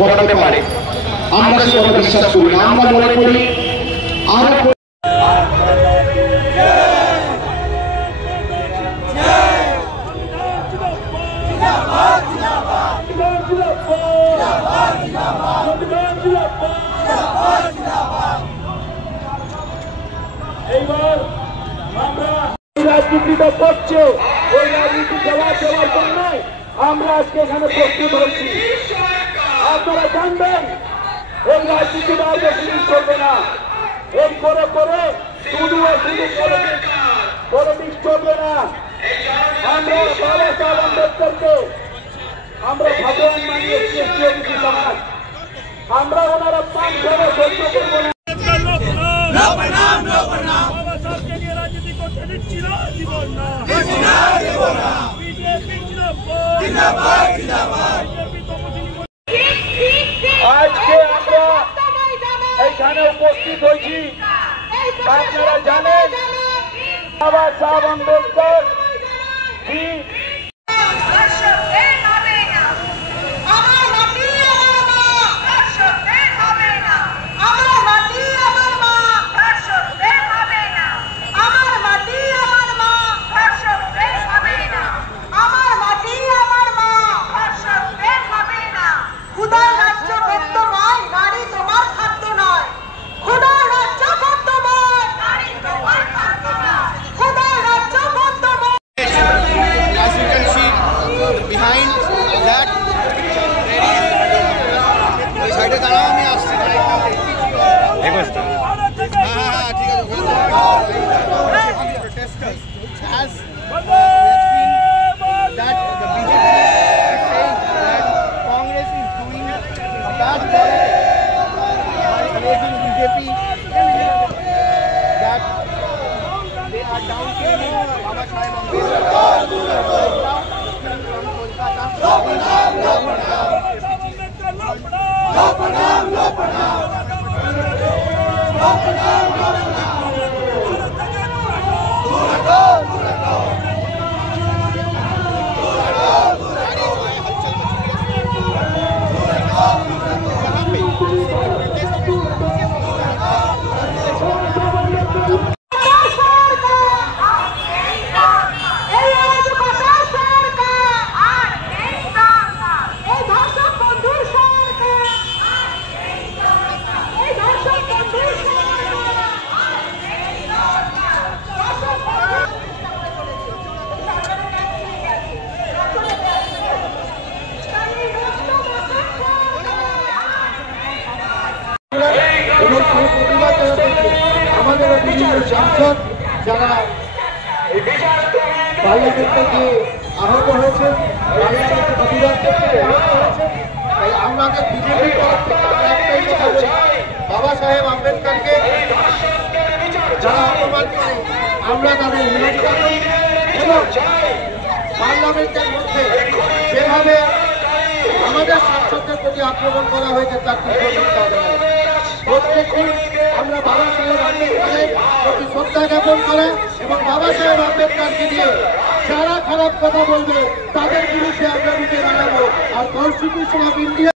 ঘটাতে পারে আমরা সে কথা বিশ্বাস করি না। আমরা মনে করি আরো এইবার আমরা রাজনীতিটা করছে ওই রাজনীতি দেওয়ার জন্য আমরা আজকে এখানে প্রস্তুত হচ্ছি। আপনারা জানবেন এই রাজনীতিটা আর বেশি দিন চলবে না। এই করে করে শুধু পলিটিক্স চলবে না। আমরা বাবা সাহেব আম্বেদকরকে আমরা ভগবান মানিয়ে সৃষ্টি সমাজ, আমরা ওনারা 5 বছর সহ্য করবো না। আজকে আমরা এইখানে উপস্থিত হয়েছি, আপনারা জানেন বাবা সাহেব আম্বেদকর জি আমাদের বিভিন্ন সাংসদ যারা পার্লামেন্টে গিয়ে আহত হয়েছে, পার্লামেন্টে প্রতিবাদ করতে আহত হয়েছে, তাই আমাদের বিজেপির তরফ থেকে আমরা একটাই কথা বলি, বাবা সাহেব আম্বেদকরকে যারা অপমান করে আমরা তাদের বিরোধিতা করি এবং পার্লামেন্টের মধ্যে যেভাবে আমাদের সাংসদদের প্রতি আক্রমণ করা হয়েছে তার প্রত্যেকদিন আমরা বাবা সাহেব আম্বেদকরের প্রতি শ্রদ্ধা জ্ঞাপন করে এবং বাবা সাহেব আম্বেদকরকে দিয়ে যারা খারাপ কথা বলবে তাদের বিরুদ্ধে আমরা রুখে দাঁড়াবো। আর কনস্টিটিউশন অফ ইন্ডিয়া